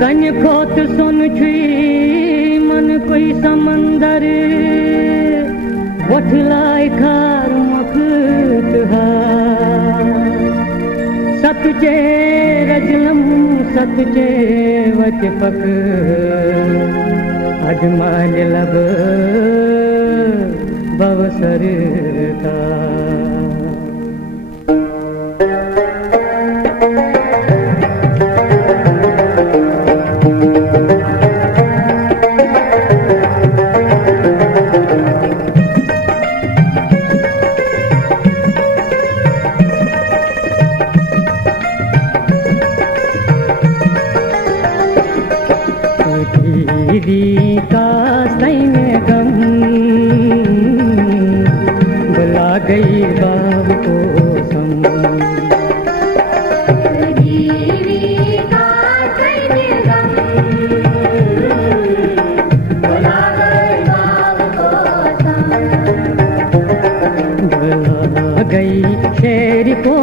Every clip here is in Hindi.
सन खोत सुन छुई मन कोई समंदर वठलाय खार मखत हा सतचे रजलम सतचे वच पक अजमाल लब बवसर था का सैन्य गम बुला गई बाब को सम का सैन्य गम बुला गई बाब को सम बुला गई शेर को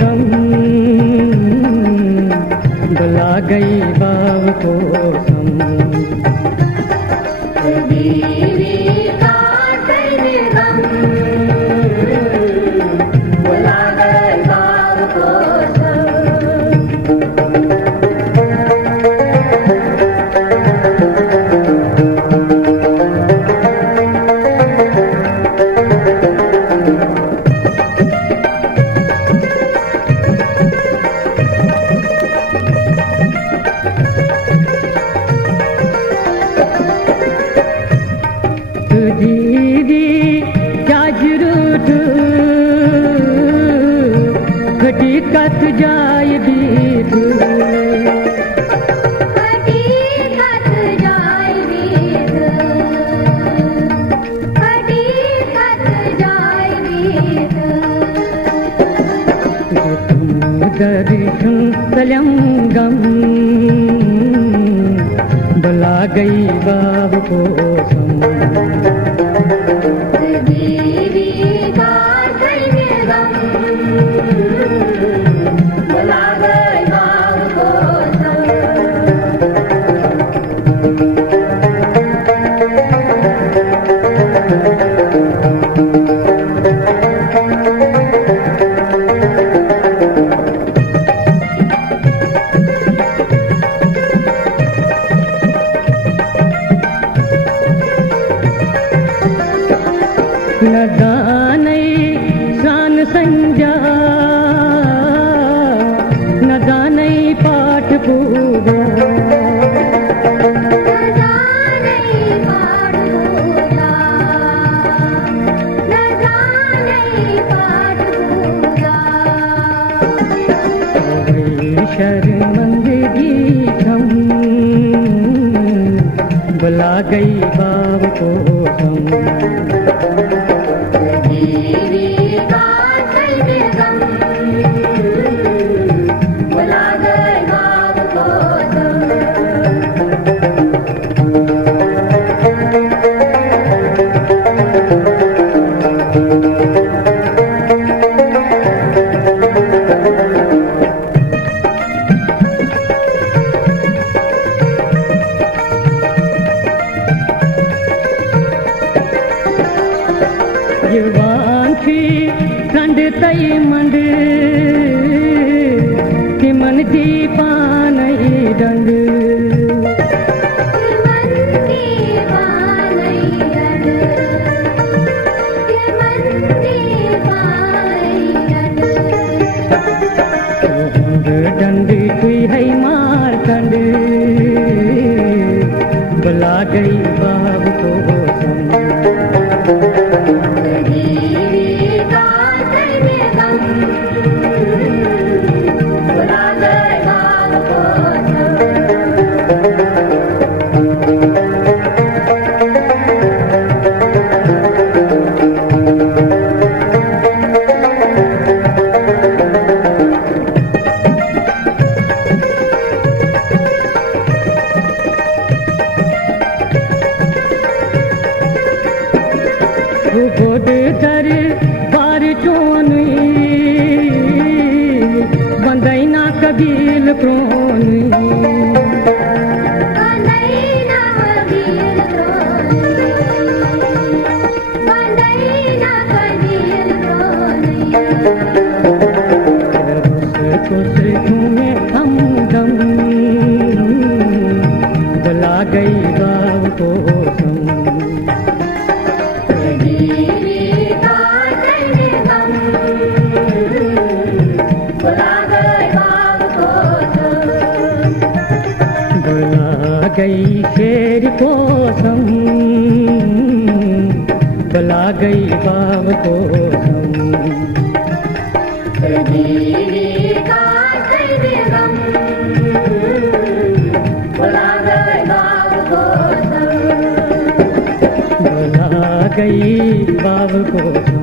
सम बुला गई बाब को सम कत जाय बीत कत जाय बीत कत जाय बीत दर्शन तलंगम बुला गई बाब को सम न जाने शान संजा न जाने पाठ पूजा शर्मंदगी थम बुला गई बाब को हम युवान थी कंड तई मंड कि मन दी पान डंग डंड कोई है मार कंड बुला गई बाब को बुला गई बाब को हवील क्रोनी कुछ झूमे हमदम बुला गई बाब को बुला गई शेर को बुला गई बाब को बुला गई बाब को